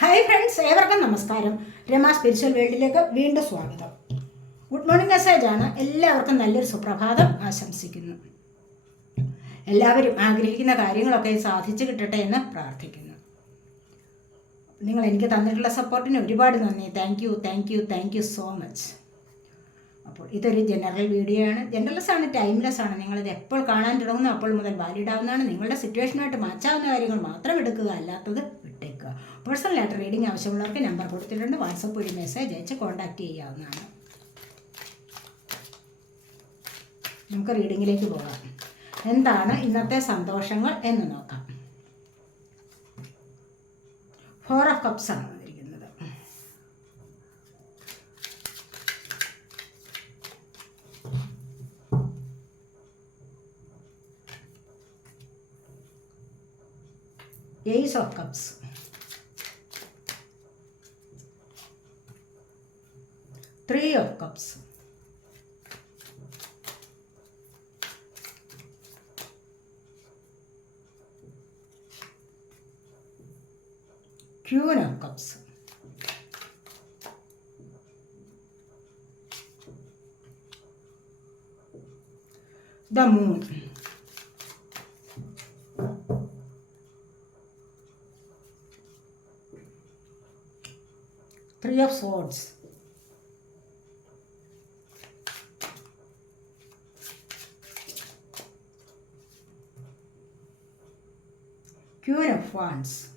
Hi friends ഏവർക്കും നമസ്കാരം Rama spiritual വേൾഡിലേക്ക് വീണ്ടും സ്വാഗതം ഗുഡ് മോർണിംഗ് മെസ്സേജ് ആണ് എല്ലാവർക്കും നല്ലൊരു സുപ്രഭാതം ആശംസിക്കുന്നു എല്ലാവരും ആഗ്രഹിക്കുന്ന കാര്യങ്ങളൊക്കെ സാധിച്ചു കിട്ടട്ടെ എന്ന് പ്രാർത്ഥിക്കുന്നു നിങ്ങൾ എനിക്ക് തന്നിട്ടുള്ള സപ്പോർട്ടിന് ഒരുപാട് നന്ദി thank you thank you thank you so much അപ്പോൾ ഇതൊരു ജനറൽ വീഡിയോ ആണ് ജനറൽസ് ആണ് ടൈംലെസ് ആണ് നിങ്ങളിത് എപ്പോൾ കാണാൻ തുടങ്ങുന്നു അപ്പോൾ മുതൽ വാലിഡ് ആവുന്നതാണ് നിങ്ങളുടെ സിറ്റുവേഷനുമായിട്ട് മാച്ചാവുന്ന കാര്യങ്ങൾ മാത്രം എടുക്കുക അല്ലാത്തത് വിട്ടേ കൊടുക്കുക ലെറ്റർ റീഡിംഗ് ആവശ്യമുള്ളവർക്ക് നമ്പർ കൊടുത്തിട്ടുണ്ട് വാട്സപ്പ് വഴി മെസ്സേജ് അയച്ച് കോൺടാക്റ്റ് ചെയ്യാവുന്നതാണ് നമുക്ക് റീഡിങ്ങിലേക്ക് പോകാം എന്താണ് ഇന്നത്തെ സന്തോഷങ്ങൾ എന്ന് നോക്കാം ഫോർ ഓഫ് കപ്സ് ആണ് വന്നിരിക്കുന്നത് ace of cups of Cups. Queen of Cups. The Moon. Queen of Wands.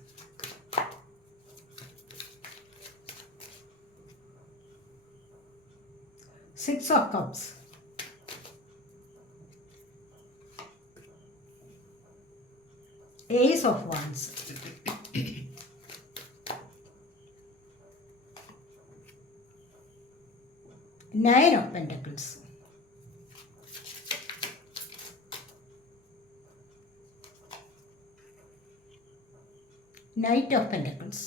Six of Cups. Ace of Wands. Nine of Pentacles. Knight of pentacles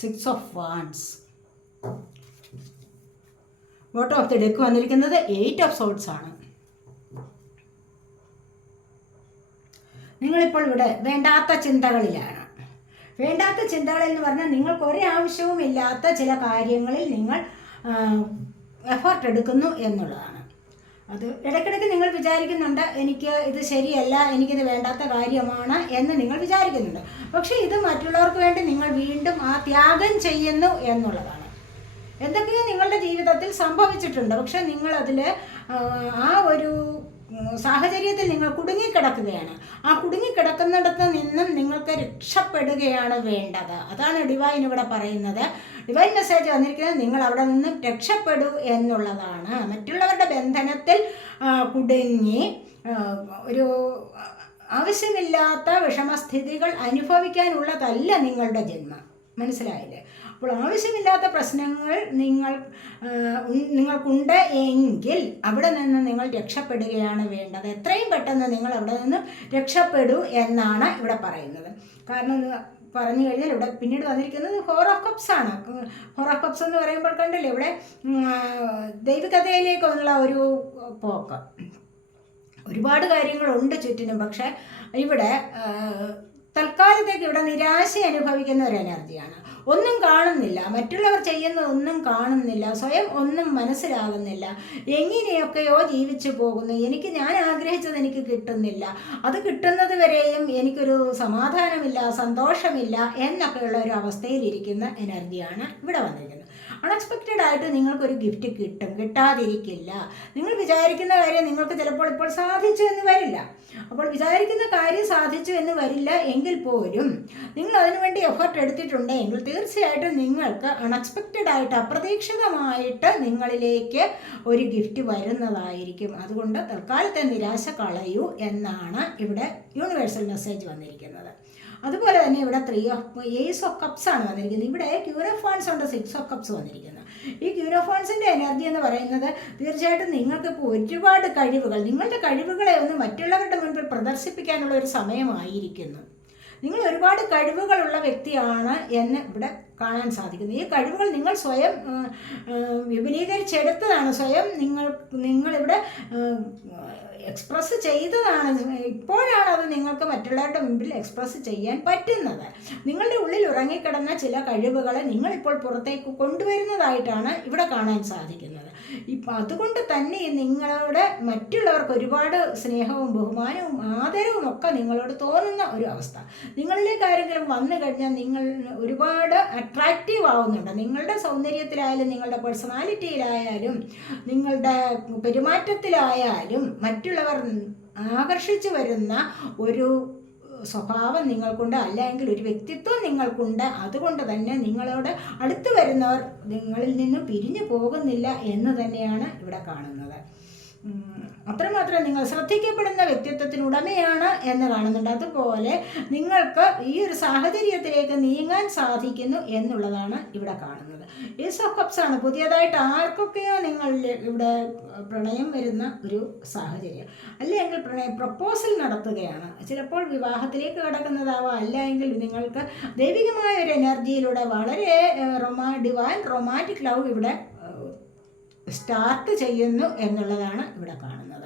six of wands vote of the deck വന്നിരിക്കുന്നത് eight of swords ആണ് നിങ്ങളിപ്പോൾ ഇവിടെ വേണ്ടാത്ത ചിന്തകളിലാണ് വേണ്ടാത്ത ചിന്തകൾ എന്ന് പറഞ്ഞാൽ നിങ്ങൾക്ക് ഒരാവശ്യവും ഇല്ലാത്ത ചില കാര്യങ്ങളിൽ നിങ്ങൾ എഫേർട്ട് എടുക്കുന്നു എന്നുള്ളതാണ് അത് ഇടയ്ക്കിടയ്ക്ക് നിങ്ങൾ വിചാരിക്കുന്നുണ്ട് എനിക്ക് ഇത് ശരിയല്ല എനിക്കിത് വേണ്ടാത്ത കാര്യമാണ് എന്ന് നിങ്ങൾ വിചാരിക്കുന്നുണ്ട് പക്ഷേ ഇത് മറ്റുള്ളവർക്ക് വേണ്ടി നിങ്ങൾ വീണ്ടും ആ ത്യാഗം ചെയ്യുന്നു എന്നുള്ളതാണ് എന്തൊക്കെയോ നിങ്ങളുടെ ജീവിതത്തിൽ സംഭവിച്ചിട്ടുണ്ട് പക്ഷെ നിങ്ങളതിൽ ആ ഒരു സാഹചര്യത്തിൽ നിങ്ങൾ കുടുങ്ങിക്കിടക്കുകയാണ് ആ കുടുങ്ങിക്കിടക്കുന്നിടത്ത് നിന്നും നിങ്ങൾക്ക് രക്ഷപ്പെടുകയാണ് വേണ്ടത് അതാണ് ഡിവൈൻ ഇവിടെ പറയുന്നത് ഡിവൈൻ മെസ്സേജ് വന്നിരിക്കുന്നത് നിങ്ങൾ അവിടെ നിന്ന് രക്ഷപ്പെടൂ എന്നുള്ളതാണ് മറ്റുള്ളവരുടെ ബന്ധനത്തിൽ കുടുങ്ങി ഒരു ആവശ്യമില്ലാത്ത വിഷമസ്ഥിതികൾ അനുഭവിക്കാനുള്ളതല്ല നിങ്ങളുടെ ജന്മം മനസ്സിലായില്ലേ അപ്പോൾ ആവശ്യമില്ലാത്ത പ്രശ്നങ്ങൾ നിങ്ങൾ നിങ്ങൾക്കുണ്ട് എങ്കിൽ അവിടെ നിന്ന് നിങ്ങൾ രക്ഷപ്പെടുകയാണ് വേണ്ടത് എത്രയും പെട്ടെന്ന് നിങ്ങൾ അവിടെ നിന്ന് രക്ഷപ്പെടൂ എന്നാണ് ഇവിടെ പറയുന്നത് കാരണം പറഞ്ഞു കഴിഞ്ഞാൽ ഇവിടെ പിന്നീട് വന്നിരിക്കുന്നത് ഹോർ ഓഫ് കപ്സ് ആണ് ഹോർ ഓഫ് കപ്സ് എന്ന് പറയുമ്പോൾ കണ്ടില്ലേ ഇവിടെ ദൈവികഥയിലേക്കുള്ള ഒരു പോക്ക് ഒരുപാട് കാര്യങ്ങളുണ്ട് ചുറ്റിനും പക്ഷേ ഇവിടെ തൽക്കാലത്തേക്ക് ഇവിടെ നിരാശ അനുഭവിക്കുന്ന ഒരു എനർജിയാണ് ഒന്നും കാണുന്നില്ല മറ്റുള്ളവർ ചെയ്യുന്ന ഒന്നും കാണുന്നില്ല സ്വയം ഒന്നും മനസ്സിലാകുന്നില്ല എങ്ങനെയൊക്കെയോ ജീവിച്ചു പോകുന്നു എനിക്ക് ഞാൻ ആഗ്രഹിച്ചത് എനിക്ക് കിട്ടുന്നില്ല അത് കിട്ടുന്നത് വരെയും എനിക്കൊരു സമാധാനമില്ല സന്തോഷമില്ല എന്നൊക്കെയുള്ള ഒരു അവസ്ഥയിലിരിക്കുന്ന എനർജിയാണ് ഇവിടെ വന്നിരിക്കുന്നത് അൺഎക്സ്പെക്റ്റഡ് ആയിട്ട് നിങ്ങൾക്കൊരു ഗിഫ്റ്റ് കിട്ടും കിട്ടാതിരിക്കില്ല നിങ്ങൾ വിചാരിക്കുന്ന കാര്യം നിങ്ങൾക്ക് ചിലപ്പോൾ ഇപ്പോൾ സാധിച്ചു എന്ന് വരില്ല അപ്പോൾ വിചാരിക്കുന്ന കാര്യം സാധിച്ചു എന്ന് വരില്ല എങ്കിൽ പോലും നിങ്ങൾ അതിനുവേണ്ടി എഫർട്ട് എടുത്തിട്ടുണ്ടെങ്കിൽ തീർച്ചയായിട്ടും നിങ്ങൾക്ക് അൺഎക്സ്പെക്റ്റഡ് ആയിട്ട് അപ്രതീക്ഷിതമായിട്ട് നിങ്ങളിലേക്ക് ഒരു ഗിഫ്റ്റ് വരുന്നതായിരിക്കും അതുകൊണ്ട് തൽക്കാലത്തെ നിരാശ കളയൂ എന്നാണ് ഇവിടെ യൂണിവേഴ്സൽ മെസ്സേജ് വന്നിരിക്കുന്നത് അതുപോലെ തന്നെ ഇവിടെ three of ace of cups ആണ് വന്നിരിക്കുന്നത് ഇവിടെ ക്യൂരോഫോൺസ് ഉണ്ട് സിക്സ് ഓഫ് കപ്സ് വന്നിരിക്കുന്നത് ഈ ക്യൂരോഫോൺസിൻ്റെ എനർജി എന്ന് പറയുന്നത് തീർച്ചയായിട്ടും നിങ്ങൾക്കിപ്പോൾ ഒരുപാട് കഴിവുകൾ നിങ്ങളുടെ കഴിവുകളെ ഒന്ന് മറ്റുള്ളവരുടെ മുൻപിൽ പ്രദർശിപ്പിക്കാനുള്ള ഒരു സമയമായിരിക്കുന്നു നിങ്ങൾ ഒരുപാട് കഴിവുകളുള്ള വ്യക്തിയാണ് എന്ന് ഇവിടെ കാണാൻ സാധിക്കുന്നു ഈ കഴിവുകൾ നിങ്ങൾ സ്വയം വിപുലീകരിച്ചെടുത്തതാണ് സ്വയം നിങ്ങൾ നിങ്ങളിവിടെ എക്സ്പ്രസ് ചെയ്തതാണ് ഇപ്പോഴാണ് അത് നിങ്ങൾക്ക് മറ്റുള്ളവരുടെ മുമ്പിൽ എക്സ്പ്രസ് ചെയ്യാൻ പറ്റുന്നത് നിങ്ങളുടെ ഉള്ളിൽ ഉറങ്ങിക്കിടന്ന ചില കഴിവുകളെ നിങ്ങളിപ്പോൾ പുറത്തേക്ക് കൊണ്ടുവരുന്നതായിട്ടാണ് ഇവിടെ കാണാൻ സാധിക്കുന്നത് ഇപ്പം അതുകൊണ്ട് തന്നെ നിങ്ങളുടെ മറ്റുള്ളവർക്ക് ഒരുപാട് സ്നേഹവും ബഹുമാനവും ആദരവും ഒക്കെ നിങ്ങളോട് തോന്നുന്ന ഒരു അവസ്ഥ നിങ്ങളിലേക്ക് ആരെങ്കിലും വന്നു കഴിഞ്ഞാൽ നിങ്ങൾ ഒരുപാട് അട്രാക്റ്റീവ് ആവുന്നുണ്ട് നിങ്ങളുടെ സൗന്ദര്യത്തിലായാലും നിങ്ങളുടെ പേഴ്സണാലിറ്റിയിലായാലും നിങ്ങളുടെ പെരുമാറ്റത്തിലായാലും മറ്റുള്ള മറ്റുള്ളവർ ആകർഷിച്ചു വരുന്ന ഒരു സ്വഭാവം നിങ്ങൾക്കുണ്ട് അല്ലെങ്കിൽ ഒരു വ്യക്തിത്വം നിങ്ങൾക്കുണ്ട് അതുകൊണ്ട് തന്നെ നിങ്ങളോട് അടുത്തു വരുന്നവർ നിങ്ങളിൽ നിന്നും പിരിഞ്ഞു പോകുന്നില്ല എന്ന് തന്നെയാണ് ഇവിടെ കാണുന്നത് അത്രമാത്രം നിങ്ങൾ ശ്രദ്ധിക്കപ്പെടുന്ന വ്യക്തിത്വത്തിന് ഉടമയാണ് എന്ന് കാണുന്നുണ്ട് അതുപോലെ നിങ്ങൾക്ക് ഈ ഒരു സാഹചര്യത്തിലേക്ക് നീങ്ങാൻ സാധിക്കുന്നു എന്നുള്ളതാണ് ഇവിടെ കാണുന്നത് ഈസ് ഓഫ് കപ്സ് ആണ് പുതിയതായിട്ട് ആർക്കൊക്കെയോ നിങ്ങൾ ഇവിടെ പ്രണയം വരുന്ന ഒരു സാഹചര്യം അല്ലെങ്കിൽ പ്രണയ പ്രപ്പോസൽ നടത്തുകയാണ് ചിലപ്പോൾ വിവാഹത്തിലേക്ക് കിടക്കുന്നതാവാം അല്ലെങ്കിൽ നിങ്ങൾക്ക് ദൈവികമായ ഒരു എനർജിയിലൂടെ വളരെ റൊമാ ഡിവൈൻ റൊമാൻറ്റിക് ലവ് ഇവിടെ സ്റ്റാർട്ട് ചെയ്യുന്നു എന്നുള്ളതാണ് ഇവിടെ കാണുന്നത്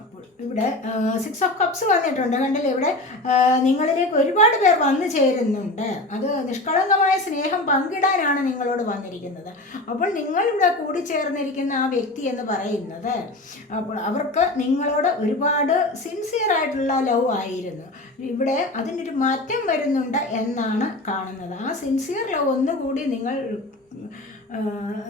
അപ്പോൾ ഇവിടെ സിക്സ് ഓഫ് കപ്സ് വന്നിട്ടുണ്ട് കണ്ടില്ലേ ഇവിടെ നിങ്ങളിലേക്ക് ഒരുപാട് പേർ വന്നു ചേരുന്നുണ്ട് അത് നിഷ്കളങ്കമായ സ്നേഹം പങ്കിടാനാണ് നിങ്ങളോട് വന്നിരിക്കുന്നത് അപ്പോൾ നിങ്ങളിവിടെ കൂടിച്ചേർന്നിരിക്കുന്ന ആ വ്യക്തി എന്ന് പറയുന്നത് അപ്പോൾ അവർക്ക് നിങ്ങളോട് ഒരുപാട് സിൻസിയർ ആയിട്ടുള്ള ലവ് ആയിരുന്നു ഇവിടെ അതിനൊരു മാറ്റം വരുന്നുണ്ട് എന്നാണ് കാണുന്നത് ആ സിൻസിയർ ലവ് ഒന്നുകൂടി നിങ്ങൾ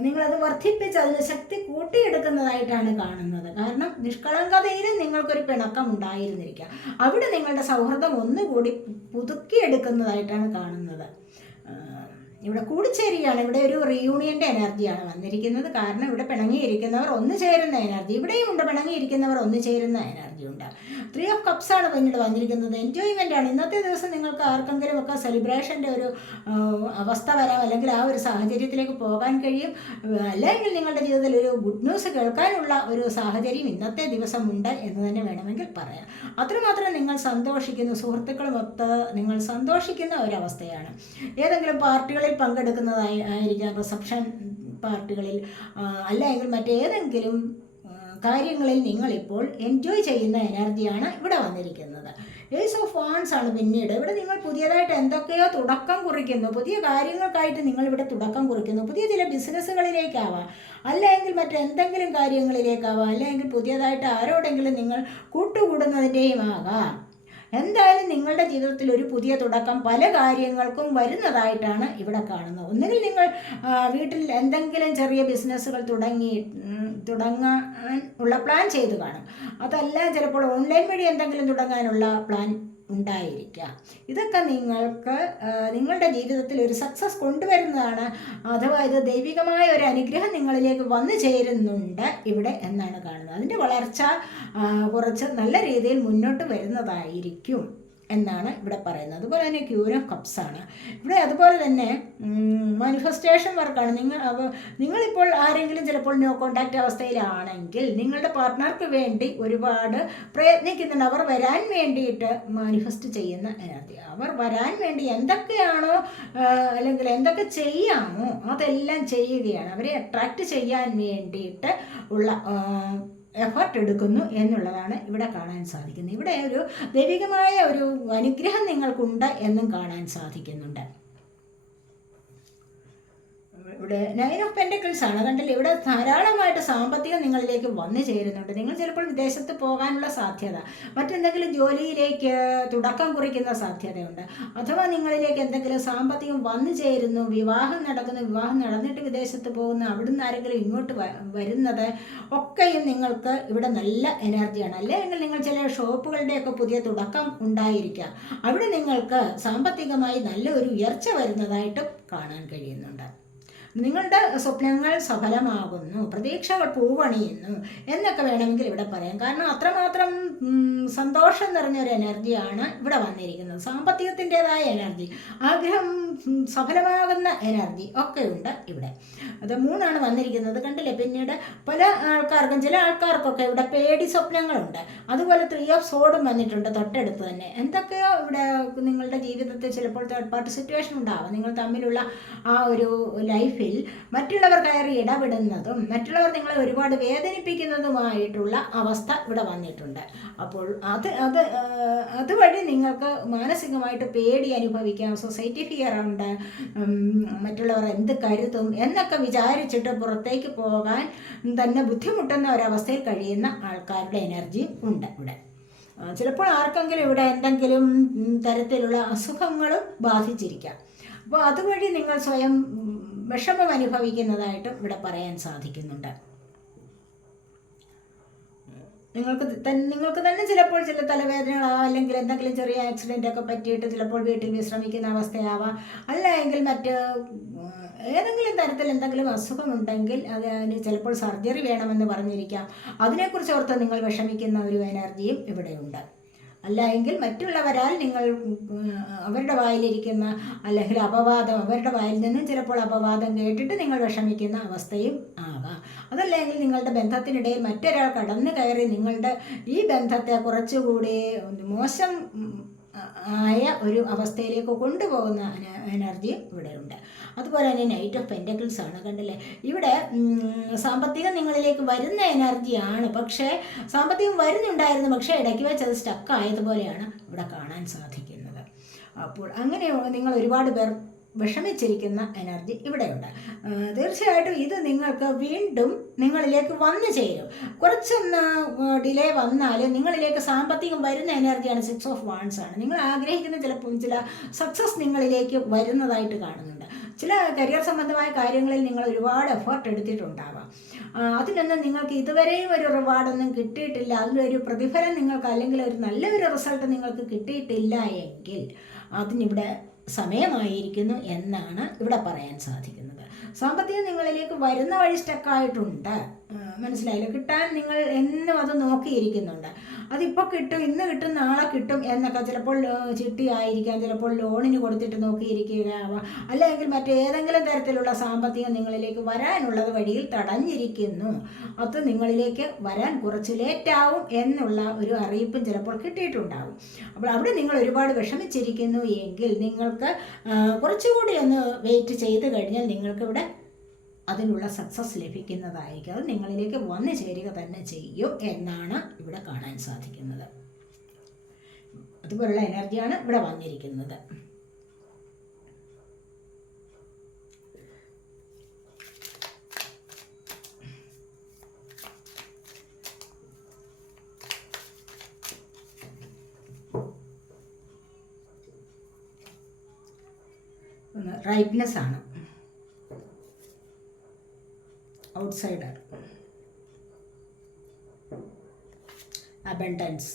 നിങ്ങളത് വർദ്ധിപ്പിച്ച് അതിന് ശക്തി കൂട്ടിയെടുക്കുന്നതായിട്ടാണ് കാണുന്നത് കാരണം നിഷ്കളങ്കതയിൽ നിങ്ങൾക്കൊരു പിണക്കം ഉണ്ടായിരുന്നിരിക്കാം അവിടെ നിങ്ങളുടെ സൗഹൃദം ഒന്നുകൂടി പുതുക്കിയെടുക്കുന്നതായിട്ടാണ് കാണുന്നത് ഇവിടെ കൂടിച്ചേരുകയാണ് ഇവിടെ ഒരു റീയൂണിയൻ്റെ എനർജിയാണ് വന്നിരിക്കുന്നത് കാരണം ഇവിടെ പിണങ്ങിയിരിക്കുന്നവർ ഒന്നു ചേരുന്ന എനർജി ഇവിടെയും ഉണ്ട് പിണങ്ങിയിരിക്കുന്നവർ ഒന്നു ചേരുന്ന എനർജി സാധ്യതയുണ്ട് ത്രീ ഓഫ് ആണ് പിന്നീട് വന്നിരിക്കുന്നത് എൻജോയ്മെൻ്റ് ആണ് ഇന്നത്തെ ദിവസം നിങ്ങൾക്ക് ആർക്കെങ്കിലും ഒക്കെ സെലിബ്രേഷൻ്റെ ഒരു അവസ്ഥ വരാം അല്ലെങ്കിൽ ആ ഒരു സാഹചര്യത്തിലേക്ക് പോകാൻ കഴിയും അല്ലെങ്കിൽ നിങ്ങളുടെ ജീവിതത്തിൽ ഒരു ഗുഡ് ന്യൂസ് കേൾക്കാനുള്ള ഒരു സാഹചര്യം ഇന്നത്തെ ദിവസം ഉണ്ട് എന്ന് തന്നെ വേണമെങ്കിൽ പറയാം അത്രമാത്രം നിങ്ങൾ സന്തോഷിക്കുന്നു സുഹൃത്തുക്കളുമൊത്ത് നിങ്ങൾ സന്തോഷിക്കുന്ന ഒരവസ്ഥയാണ് ഏതെങ്കിലും പാർട്ടികളിൽ പങ്കെടുക്കുന്നതായി ആയിരിക്കാം റിസപ്ഷൻ പാർട്ടികളിൽ അല്ലെങ്കിൽ മറ്റേതെങ്കിലും കാര്യങ്ങളിൽ നിങ്ങളിപ്പോൾ എൻജോയ് ചെയ്യുന്ന എനർജിയാണ് ഇവിടെ വന്നിരിക്കുന്നത് ഏസ് ഓഫ് വാൺസ് ആണ് പിന്നീട് ഇവിടെ നിങ്ങൾ പുതിയതായിട്ട് എന്തൊക്കെയോ തുടക്കം കുറിക്കുന്നു പുതിയ കാര്യങ്ങൾക്കായിട്ട് നിങ്ങൾ ഇവിടെ തുടക്കം കുറിക്കുന്നു പുതിയ ചില ബിസിനസ്സുകളിലേക്കാവാം അല്ലെങ്കിൽ മറ്റെന്തെങ്കിലും കാര്യങ്ങളിലേക്കാവാം അല്ലെങ്കിൽ പുതിയതായിട്ട് ആരോടെങ്കിലും നിങ്ങൾ കൂട്ടുകൂടുന്നതിൻ്റെയും ആകാം എന്തായാലും നിങ്ങളുടെ ജീവിതത്തിൽ ഒരു പുതിയ തുടക്കം പല കാര്യങ്ങൾക്കും വരുന്നതായിട്ടാണ് ഇവിടെ കാണുന്നത് ഒന്നുകിൽ നിങ്ങൾ വീട്ടിൽ എന്തെങ്കിലും ചെറിയ ബിസിനസ്സുകൾ തുടങ്ങി തുടങ്ങാൻ ഉള്ള പ്ലാൻ ചെയ്തു കാണും അതല്ല ചിലപ്പോൾ ഓൺലൈൻ വഴി എന്തെങ്കിലും തുടങ്ങാനുള്ള പ്ലാൻ ഉണ്ടായിരിക്കാം ഇതൊക്കെ നിങ്ങൾക്ക് നിങ്ങളുടെ ജീവിതത്തിൽ ഒരു സക്സസ് കൊണ്ടുവരുന്നതാണ് അഥവാ ഇത് ദൈവികമായ ഒരു അനുഗ്രഹം നിങ്ങളിലേക്ക് വന്നു ചേരുന്നുണ്ട് ഇവിടെ എന്നാണ് കാണുന്നത് അതിൻ്റെ വളർച്ച കുറച്ച് നല്ല രീതിയിൽ മുന്നോട്ട് വരുന്നതായിരിക്കും എന്നാണ് ഇവിടെ പറയുന്നത് അതുപോലെ തന്നെ ക്യൂർ ഓഫ് കപ്സ് ആണ് ഇവിടെ അതുപോലെ തന്നെ മാനിഫെസ്റ്റേഷൻ വർക്കാണ് നിങ്ങൾ നിങ്ങളിപ്പോൾ ആരെങ്കിലും ചിലപ്പോൾ നോ കോൺടാക്റ്റ് അവസ്ഥയിലാണെങ്കിൽ നിങ്ങളുടെ പാർട്ട്ണർക്ക് വേണ്ടി ഒരുപാട് പ്രയത്നിക്കുന്നുണ്ട് അവർ വരാൻ വേണ്ടിയിട്ട് മാനിഫെസ്റ്റ് ചെയ്യുന്ന എനർജി അവർ വരാൻ വേണ്ടി എന്തൊക്കെയാണോ അല്ലെങ്കിൽ എന്തൊക്കെ ചെയ്യാമോ അതെല്ലാം ചെയ്യുകയാണ് അവരെ അട്രാക്റ്റ് ചെയ്യാൻ വേണ്ടിയിട്ട് ഉള്ള എഫർട്ട് എടുക്കുന്നു എന്നുള്ളതാണ് ഇവിടെ കാണാൻ സാധിക്കുന്നത് ഇവിടെ ഒരു ദൈവികമായ ഒരു അനുഗ്രഹം നിങ്ങൾക്കുണ്ട് എന്നും കാണാൻ സാധിക്കുന്നുണ്ട് ഇവിടെ നൈൻ ഓഫ് പെൻറ്റക്കിൾസ് ആണ് കണ്ടില്ലേ ഇവിടെ ധാരാളമായിട്ട് സാമ്പത്തികം നിങ്ങളിലേക്ക് വന്നു ചേരുന്നുണ്ട് നിങ്ങൾ ചിലപ്പോൾ വിദേശത്ത് പോകാനുള്ള സാധ്യത മറ്റെന്തെങ്കിലും ജോലിയിലേക്ക് തുടക്കം കുറിക്കുന്ന സാധ്യതയുണ്ട് അഥവാ നിങ്ങളിലേക്ക് എന്തെങ്കിലും സാമ്പത്തികം വന്നു ചേരുന്നു വിവാഹം നടക്കുന്നു വിവാഹം നടന്നിട്ട് വിദേശത്ത് പോകുന്നു അവിടുന്ന് ആരെങ്കിലും ഇങ്ങോട്ട് വരുന്നത് ഒക്കെയും നിങ്ങൾക്ക് ഇവിടെ നല്ല എനർജിയാണ് അല്ലെങ്കിൽ നിങ്ങൾ ചില ഷോപ്പുകളുടെയൊക്കെ പുതിയ തുടക്കം ഉണ്ടായിരിക്കാം അവിടെ നിങ്ങൾക്ക് സാമ്പത്തികമായി നല്ല ഒരു ഉയർച്ച വരുന്നതായിട്ട് കാണാൻ കഴിയുന്നുണ്ട് നിങ്ങളുടെ സ്വപ്നങ്ങൾ സഫലമാകുന്നു പ്രതീക്ഷകൾ പൂവണിയുന്നു എന്നൊക്കെ വേണമെങ്കിൽ ഇവിടെ പറയാം കാരണം അത്രമാത്രം സന്തോഷം നിറഞ്ഞൊരു എനർജിയാണ് ഇവിടെ വന്നിരിക്കുന്നത് സാമ്പത്തികത്തിൻ്റെതായ എനർജി ആഗ്രഹം സഫലമാകുന്ന എനർജി ഒക്കെ ഉണ്ട് ഇവിടെ അത് മൂന്നാണ് വന്നിരിക്കുന്നത് കണ്ടില്ലേ പിന്നീട് പല ആൾക്കാർക്കും ചില ആൾക്കാർക്കൊക്കെ ഇവിടെ പേടി സ്വപ്നങ്ങളുണ്ട് അതുപോലെ ത്രീ ഓഫ് സോഡും വന്നിട്ടുണ്ട് തൊട്ടടുത്ത് തന്നെ എന്തൊക്കെയോ ഇവിടെ നിങ്ങളുടെ ജീവിതത്തിൽ ചിലപ്പോൾ തേർഡ് പാർട്ടി സിറ്റുവേഷൻ ഉണ്ടാവും നിങ്ങൾ തമ്മിലുള്ള ആ ഒരു ലൈഫ് ലൈഫിൽ മറ്റുള്ളവർ കയറി ഇടപെടുന്നതും മറ്റുള്ളവർ നിങ്ങളെ ഒരുപാട് വേദനിപ്പിക്കുന്നതുമായിട്ടുള്ള അവസ്ഥ ഇവിടെ വന്നിട്ടുണ്ട് അപ്പോൾ അത് അത് അതുവഴി നിങ്ങൾക്ക് മാനസികമായിട്ട് പേടി അനുഭവിക്കാം സൊസൈറ്റി ഫിയർ ഉണ്ട് മറ്റുള്ളവർ എന്ത് കരുതും എന്നൊക്കെ വിചാരിച്ചിട്ട് പുറത്തേക്ക് പോകാൻ തന്നെ ബുദ്ധിമുട്ടുന്ന ഒരവസ്ഥയിൽ കഴിയുന്ന ആൾക്കാരുടെ എനർജി ഉണ്ട് ഇവിടെ ചിലപ്പോൾ ആർക്കെങ്കിലും ഇവിടെ എന്തെങ്കിലും തരത്തിലുള്ള അസുഖങ്ങളും ബാധിച്ചിരിക്കാം അപ്പോൾ അതുവഴി നിങ്ങൾ സ്വയം വിഷമം അനുഭവിക്കുന്നതായിട്ടും ഇവിടെ പറയാൻ സാധിക്കുന്നുണ്ട് നിങ്ങൾക്ക് നിങ്ങൾക്ക് തന്നെ ചിലപ്പോൾ ചില തലവേദനകളാവാം അല്ലെങ്കിൽ എന്തെങ്കിലും ചെറിയ ആക്സിഡൻ്റ് ഒക്കെ പറ്റിയിട്ട് ചിലപ്പോൾ വീട്ടിൽ വിശ്രമിക്കുന്ന അവസ്ഥയാവാം അല്ലെങ്കിൽ മറ്റ് ഏതെങ്കിലും തരത്തിൽ എന്തെങ്കിലും അസുഖമുണ്ടെങ്കിൽ അതിന് ചിലപ്പോൾ സർജറി വേണമെന്ന് പറഞ്ഞിരിക്കാം അതിനെക്കുറിച്ച് ഓർത്ത് നിങ്ങൾ വിഷമിക്കുന്ന ഒരു എനർജിയും ഇവിടെയുണ്ട് അല്ല എങ്കിൽ മറ്റുള്ളവരാൽ നിങ്ങൾ അവരുടെ വായിലിരിക്കുന്ന അല്ലെങ്കിൽ അപവാദം അവരുടെ വായിൽ നിന്നും ചിലപ്പോൾ അപവാദം കേട്ടിട്ട് നിങ്ങൾ വിഷമിക്കുന്ന അവസ്ഥയും ആവാം അതല്ലെങ്കിൽ നിങ്ങളുടെ ബന്ധത്തിനിടയിൽ മറ്റൊരാൾ കടന്നു കയറി നിങ്ങളുടെ ഈ ബന്ധത്തെ കുറച്ചുകൂടി മോശം ആയ ഒരു അവസ്ഥയിലേക്ക് കൊണ്ടുപോകുന്ന എനർജി ഇവിടെ ഉണ്ട് അതുപോലെ തന്നെ നൈറ്റ് ഓഫ് പെൻറ്റക്കിൾസ് ആണ് കണ്ടില്ലേ ഇവിടെ സാമ്പത്തികം നിങ്ങളിലേക്ക് വരുന്ന എനർജിയാണ് പക്ഷേ സാമ്പത്തികം വരുന്നുണ്ടായിരുന്നു പക്ഷേ ഇടയ്ക്ക് വെച്ച് അത് സ്റ്റക്കായതുപോലെയാണ് ഇവിടെ കാണാൻ സാധിക്കുന്നത് അപ്പോൾ അങ്ങനെ നിങ്ങൾ ഒരുപാട് പേർ വിഷമിച്ചിരിക്കുന്ന എനർജി ഇവിടെയുണ്ട് തീർച്ചയായിട്ടും ഇത് നിങ്ങൾക്ക് വീണ്ടും നിങ്ങളിലേക്ക് വന്നു ചേരും കുറച്ചൊന്ന് ഡിലേ വന്നാൽ നിങ്ങളിലേക്ക് സാമ്പത്തികം വരുന്ന എനർജിയാണ് സിക്സ് ഓഫ് വാൺസ് ആണ് നിങ്ങൾ ആഗ്രഹിക്കുന്ന ചില ചില സക്സസ് നിങ്ങളിലേക്ക് വരുന്നതായിട്ട് കാണുന്നുണ്ട് ചില കരിയർ സംബന്ധമായ കാര്യങ്ങളിൽ നിങ്ങൾ ഒരുപാട് എഫേർട്ട് എടുത്തിട്ടുണ്ടാവാം അതിനൊന്നും നിങ്ങൾക്ക് ഇതുവരെയും ഒരു റിവാർഡൊന്നും കിട്ടിയിട്ടില്ല അതിൻ്റെ ഒരു പ്രതിഫലം നിങ്ങൾക്ക് അല്ലെങ്കിൽ ഒരു നല്ലൊരു റിസൾട്ട് നിങ്ങൾക്ക് കിട്ടിയിട്ടില്ല എങ്കിൽ അതിനിവിടെ സമയമായിരിക്കുന്നു എന്നാണ് ഇവിടെ പറയാൻ സാധിക്കുന്നത് സാമ്പത്തികം നിങ്ങളിലേക്ക് വരുന്ന വഴി സ്റ്റക്കായിട്ടുണ്ട് മനസ്സിലായില്ല കിട്ടാൻ നിങ്ങൾ എന്നും അത് നോക്കിയിരിക്കുന്നുണ്ട് അതിപ്പോൾ കിട്ടും ഇന്ന് കിട്ടും നാളെ കിട്ടും എന്നൊക്കെ ചിലപ്പോൾ ചിട്ടിയായിരിക്കാം ചിലപ്പോൾ ലോണിന് കൊടുത്തിട്ട് നോക്കിയിരിക്കുകയാവാം അല്ലെങ്കിൽ മറ്റേതെങ്കിലും തരത്തിലുള്ള സാമ്പത്തികം നിങ്ങളിലേക്ക് വരാനുള്ളത് വഴിയിൽ തടഞ്ഞിരിക്കുന്നു അത് നിങ്ങളിലേക്ക് വരാൻ കുറച്ച് ലേറ്റാവും എന്നുള്ള ഒരു അറിയിപ്പും ചിലപ്പോൾ കിട്ടിയിട്ടുണ്ടാവും അപ്പോൾ അവിടെ നിങ്ങൾ ഒരുപാട് വിഷമിച്ചിരിക്കുന്നു എങ്കിൽ നിങ്ങൾക്ക് കുറച്ചുകൂടി ഒന്ന് വെയിറ്റ് ചെയ്ത് കഴിഞ്ഞാൽ നിങ്ങൾക്ക് ഇവിടെ അതിനുള്ള സക്സസ് ലഭിക്കുന്നതായിരിക്കും അത് നിങ്ങളിലേക്ക് വന്നു ചേരുക തന്നെ ചെയ്യും എന്നാണ് ഇവിടെ കാണാൻ സാധിക്കുന്നത് അതുപോലുള്ള എനർജിയാണ് ഇവിടെ വന്നിരിക്കുന്നത് റൈറ്റ്നെസ് ആണ് ഔട്ട്സൈഡർ അബൻഡൻസ്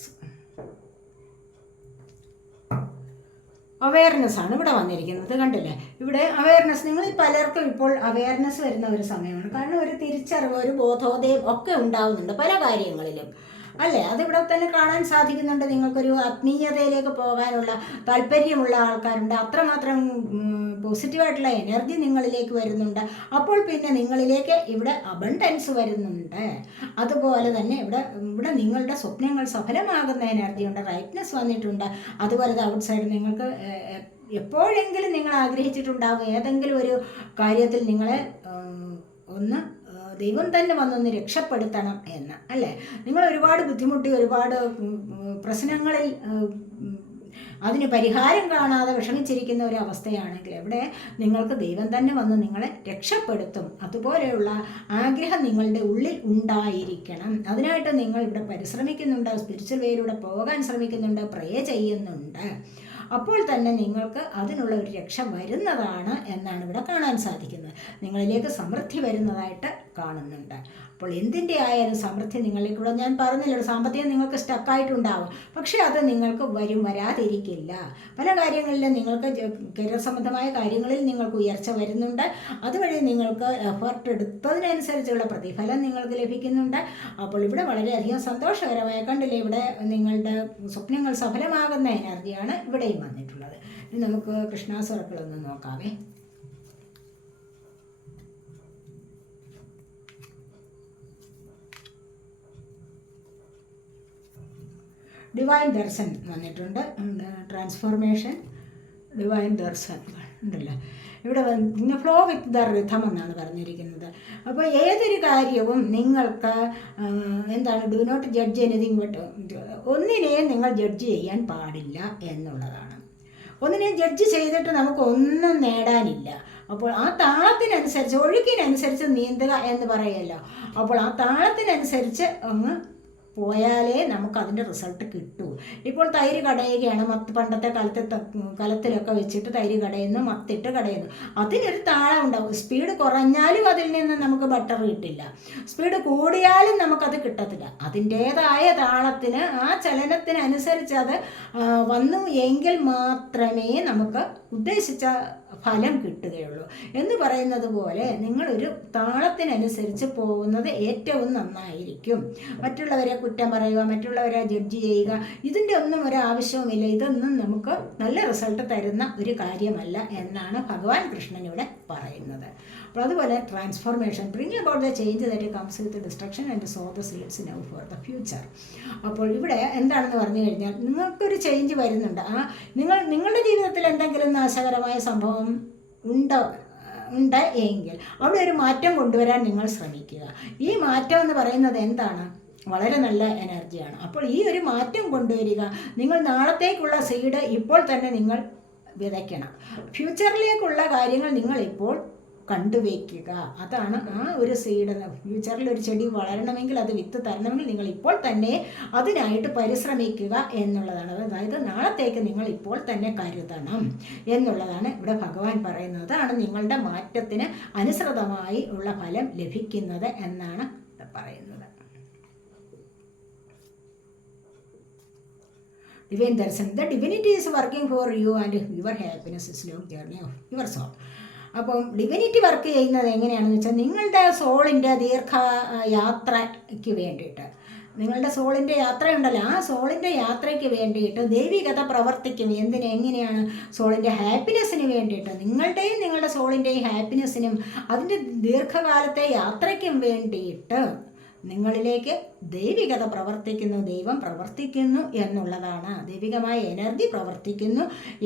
അവയർനെസ് ആണ് ഇവിടെ വന്നിരിക്കുന്നത് കണ്ടില്ലേ ഇവിടെ അവയർനെസ് നിങ്ങൾ പലർക്കും ഇപ്പോൾ അവയർനെസ് വരുന്ന ഒരു സമയമാണ് കാരണം ഒരു തിരിച്ചറിവ് ഒരു ബോധോദയം ഒക്കെ ഉണ്ടാവുന്നുണ്ട് പല കാര്യങ്ങളിലും അല്ലേ അതിവിടെ തന്നെ കാണാൻ സാധിക്കുന്നുണ്ട് നിങ്ങൾക്കൊരു ആത്മീയതയിലേക്ക് പോകാനുള്ള താല്പര്യമുള്ള ആൾക്കാരുണ്ട് അത്രമാത്രം പോസിറ്റീവായിട്ടുള്ള എനർജി നിങ്ങളിലേക്ക് വരുന്നുണ്ട് അപ്പോൾ പിന്നെ നിങ്ങളിലേക്ക് ഇവിടെ അബണ്ടൻസ് വരുന്നുണ്ട് അതുപോലെ തന്നെ ഇവിടെ ഇവിടെ നിങ്ങളുടെ സ്വപ്നങ്ങൾ സഫലമാകുന്ന ഉണ്ട് റൈറ്റ്നെസ് വന്നിട്ടുണ്ട് അതുപോലെ ഔട്ട് സൈഡ് നിങ്ങൾക്ക് എപ്പോഴെങ്കിലും നിങ്ങൾ ആഗ്രഹിച്ചിട്ടുണ്ടാകും ഏതെങ്കിലും ഒരു കാര്യത്തിൽ നിങ്ങളെ ഒന്ന് ദൈവം തന്നെ വന്നൊന്ന് രക്ഷപ്പെടുത്തണം എന്ന് അല്ലേ നിങ്ങൾ ഒരുപാട് ബുദ്ധിമുട്ടി ഒരുപാട് പ്രശ്നങ്ങളിൽ അതിന് പരിഹാരം കാണാതെ വിഷമിച്ചിരിക്കുന്ന ഒരു അവസ്ഥയാണെങ്കിൽ അവിടെ നിങ്ങൾക്ക് ദൈവം തന്നെ വന്ന് നിങ്ങളെ രക്ഷപ്പെടുത്തും അതുപോലെയുള്ള ആഗ്രഹം നിങ്ങളുടെ ഉള്ളിൽ ഉണ്ടായിരിക്കണം അതിനായിട്ട് നിങ്ങൾ ഇവിടെ പരിശ്രമിക്കുന്നുണ്ട് സ്പിരിച്വൽ വേയിലൂടെ പോകാൻ ശ്രമിക്കുന്നുണ്ട് പ്രേ ചെയ്യുന്നുണ്ട് അപ്പോൾ തന്നെ നിങ്ങൾക്ക് അതിനുള്ള ഒരു രക്ഷ വരുന്നതാണ് എന്നാണ് ഇവിടെ കാണാൻ സാധിക്കുന്നത് നിങ്ങളിലേക്ക് സമൃദ്ധി വരുന്നതായിട്ട് കാണുന്നുണ്ട് അപ്പോൾ എന്തിൻ്റെ ആയാലും സമൃദ്ധി നിങ്ങളിലേക്കുള്ള ഞാൻ പറഞ്ഞല്ലോ സാമ്പത്തികം നിങ്ങൾക്ക് സ്റ്റക്കായിട്ടുണ്ടാവും പക്ഷേ അത് നിങ്ങൾക്ക് വരും വരാതിരിക്കില്ല പല കാര്യങ്ങളിലും നിങ്ങൾക്ക് സംബന്ധമായ കാര്യങ്ങളിൽ നിങ്ങൾക്ക് ഉയർച്ച വരുന്നുണ്ട് അതുവഴി നിങ്ങൾക്ക് എഫർട്ട് എടുത്തതിനനുസരിച്ചുള്ള പ്രതിഫലം നിങ്ങൾക്ക് ലഭിക്കുന്നുണ്ട് അപ്പോൾ ഇവിടെ വളരെയധികം സന്തോഷകരമായ കണ്ടില്ലേ ഇവിടെ നിങ്ങളുടെ സ്വപ്നങ്ങൾ സഫലമാകുന്ന എനർജിയാണ് ഇവിടെ കഥയും വന്നിട്ടുള്ളത് ഇനി നമുക്ക് കൃഷ്ണാസുറക്കളൊന്ന് നോക്കാമേ ഡിവൈൻ ദർശൻ വന്നിട്ടുണ്ട് ട്രാൻസ്ഫോർമേഷൻ ഡിവൈൻ ദർശൻ ഉണ്ടല്ലോ ഇവിടെ പിന്നെ ഫ്ലോ വിത്ത് ദ റിഥം എന്നാണ് പറഞ്ഞിരിക്കുന്നത് അപ്പോൾ ഏതൊരു കാര്യവും നിങ്ങൾക്ക് എന്താണ് do not judge anything but ഒന്നിനെയും നിങ്ങൾ ജഡ്ജ് ചെയ്യാൻ പാടില്ല എന്നുള്ളതാണ് ഒന്നിനെ ജഡ്ജ് ചെയ്തിട്ട് നമുക്ക് ഒന്നും നേടാനില്ല അപ്പോൾ ആ താളത്തിനനുസരിച്ച് ഒഴുക്കിനനുസരിച്ച് നീന്തുക എന്ന് പറയല്ലോ അപ്പോൾ ആ താളത്തിനനുസരിച്ച് അങ്ങ് പോയാലേ നമുക്ക് അതിൻ്റെ റിസൾട്ട് കിട്ടൂ ഇപ്പോൾ തൈര് കടയുകയാണ് മത്ത് പണ്ടത്തെ കാലത്ത് കലത്തിലൊക്കെ വെച്ചിട്ട് തൈര് കടയുന്നു മത്തിട്ട് കടയുന്നു അതിനൊരു താളം ഉണ്ടാവും സ്പീഡ് കുറഞ്ഞാലും അതിൽ നിന്ന് നമുക്ക് ബട്ടർ കിട്ടില്ല സ്പീഡ് കൂടിയാലും നമുക്കത് കിട്ടത്തില്ല അതിൻ്റേതായ താളത്തിന് ആ ചലനത്തിനനുസരിച്ച് അത് വന്നു എങ്കിൽ മാത്രമേ നമുക്ക് ഉദ്ദേശിച്ച ഫലം കിട്ടുകയുള്ളൂ എന്ന് പറയുന്നത് പോലെ നിങ്ങളൊരു താളത്തിനനുസരിച്ച് പോകുന്നത് ഏറ്റവും നന്നായിരിക്കും മറ്റുള്ളവരെ കുറ്റം പറയുക മറ്റുള്ളവരെ ജഡ്ജ് ചെയ്യുക ഇതിൻ്റെ ഒന്നും ഒരു ആവശ്യവുമില്ല ഇതൊന്നും നമുക്ക് നല്ല റിസൾട്ട് തരുന്ന ഒരു കാര്യമല്ല എന്നാണ് ഭഗവാൻ കൃഷ്ണൻ ഇവിടെ പറയുന്നത് അപ്പോൾ അതുപോലെ transformation bring about the change that comes with destruction and so the seeds now for the future അപ്പോൾ ഇവിടെ എന്താണെന്ന് പറഞ്ഞു കഴിഞ്ഞാൽ നിങ്ങൾക്കൊരു ചേഞ്ച് വരുന്നുണ്ട് ആ നിങ്ങൾ നിങ്ങളുടെ ജീവിതത്തിൽ എന്തെങ്കിലും വിനാശകരമായ സംഭവം ഉണ്ട് ഉണ്ട് എങ്കിൽ അവിടെ ഒരു മാറ്റം കൊണ്ടുവരാൻ നിങ്ങൾ ശ്രമിക്കുക ഈ മാറ്റം എന്ന് പറയുന്നത് എന്താണ് വളരെ നല്ല എനർജിയാണ് അപ്പോൾ ഈ ഒരു മാറ്റം കൊണ്ടുവരിക നിങ്ങൾ നാളത്തേക്കുള്ള സീഡ് ഇപ്പോൾ തന്നെ നിങ്ങൾ വിതയ്ക്കണം ഫ്യൂച്ചറിലേക്കുള്ള കാര്യങ്ങൾ നിങ്ങൾ ഇപ്പോൾ കണ്ടുവയ്ക്കുക അതാണ് ആ ഒരു സീഡ് ഫ്യൂച്ചറിൽ ഒരു ചെടി വളരണമെങ്കിൽ അത് വിത്ത് തരണമെങ്കിൽ നിങ്ങൾ ഇപ്പോൾ തന്നെ അതിനായിട്ട് പരിശ്രമിക്കുക എന്നുള്ളതാണ് അതായത് നാളത്തേക്ക് നിങ്ങൾ ഇപ്പോൾ തന്നെ കരുതണം എന്നുള്ളതാണ് ഇവിടെ ഭഗവാൻ പറയുന്നത് അതാണ് നിങ്ങളുടെ മാറ്റത്തിന് അനുസൃതമായി ഉള്ള ഫലം ലഭിക്കുന്നത് എന്നാണ് പറയുന്നത് divine darshan. The divinity is working for you and your happiness is long journey of your soul. അപ്പം ഡിവിനിറ്റി വർക്ക് ചെയ്യുന്നത് എങ്ങനെയാണെന്ന് വെച്ചാൽ നിങ്ങളുടെ സോളിൻ്റെ ദീർഘ യാത്രയ്ക്ക് വേണ്ടിയിട്ട് നിങ്ങളുടെ സോളിൻ്റെ യാത്രയുണ്ടല്ലോ ആ സോളിൻ്റെ യാത്രയ്ക്ക് വേണ്ടിയിട്ട് ദൈവികത പ്രവർത്തിക്കും എന്തിന് എങ്ങനെയാണ് സോളിൻ്റെ ഹാപ്പിനെസ്സിന് വേണ്ടിയിട്ട് നിങ്ങളുടെയും നിങ്ങളുടെ സോളിൻ്റെയും ഹാപ്പിനെസ്സിനും അതിൻ്റെ ദീർഘകാലത്തെ യാത്രയ്ക്കും വേണ്ടിയിട്ട് നിങ്ങളിലേക്ക് ദൈവികത പ്രവർത്തിക്കുന്നു ദൈവം പ്രവർത്തിക്കുന്നു എന്നുള്ളതാണ് ദൈവികമായ എനർജി പ്രവർത്തിക്കുന്നു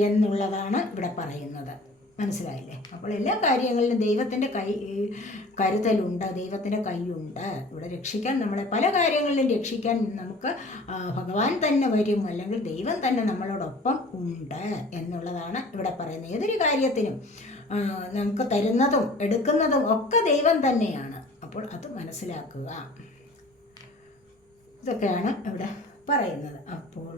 എന്നുള്ളതാണ് ഇവിടെ പറയുന്നത് മനസ്സിലായില്ലേ അപ്പോൾ എല്ലാ കാര്യങ്ങളിലും ദൈവത്തിൻ്റെ കൈ കരുതലുണ്ട് ദൈവത്തിൻ്റെ കൈയുണ്ട് ഇവിടെ രക്ഷിക്കാൻ നമ്മളെ പല കാര്യങ്ങളിലും രക്ഷിക്കാൻ നമുക്ക് ഭഗവാൻ തന്നെ വരും അല്ലെങ്കിൽ ദൈവം തന്നെ നമ്മളോടൊപ്പം ഉണ്ട് എന്നുള്ളതാണ് ഇവിടെ പറയുന്നത് ഏതൊരു കാര്യത്തിനും നമുക്ക് തരുന്നതും എടുക്കുന്നതും ഒക്കെ ദൈവം തന്നെയാണ് അപ്പോൾ അത് മനസ്സിലാക്കുക ഇതൊക്കെയാണ് ഇവിടെ പറയുന്നത് അപ്പോൾ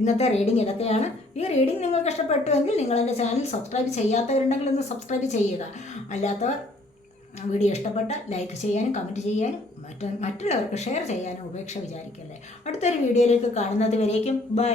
ഇന്നത്തെ റീഡിംഗ് ഇതൊക്കെയാണ് ഈ റീഡിംഗ് നിങ്ങൾക്ക് ഇഷ്ടപ്പെട്ടുവെങ്കിൽ നിങ്ങൾ എൻ്റെ ചാനൽ സബ്സ്ക്രൈബ് ചെയ്യാത്തവരുണ്ടെങ്കിൽ ഒന്ന് സബ്സ്ക്രൈബ് ചെയ്യുക അല്ലാത്തവർ വീഡിയോ ഇഷ്ടപ്പെട്ട ലൈക്ക് ചെയ്യാനും കമൻറ്റ് ചെയ്യാനും മറ്റ മറ്റുള്ളവർക്ക് ഷെയർ ചെയ്യാനും ഉപേക്ഷ വിചാരിക്കല്ലേ അടുത്തൊരു വീഡിയോയിലേക്ക് കാണുന്നത് വരേക്കും ബൈ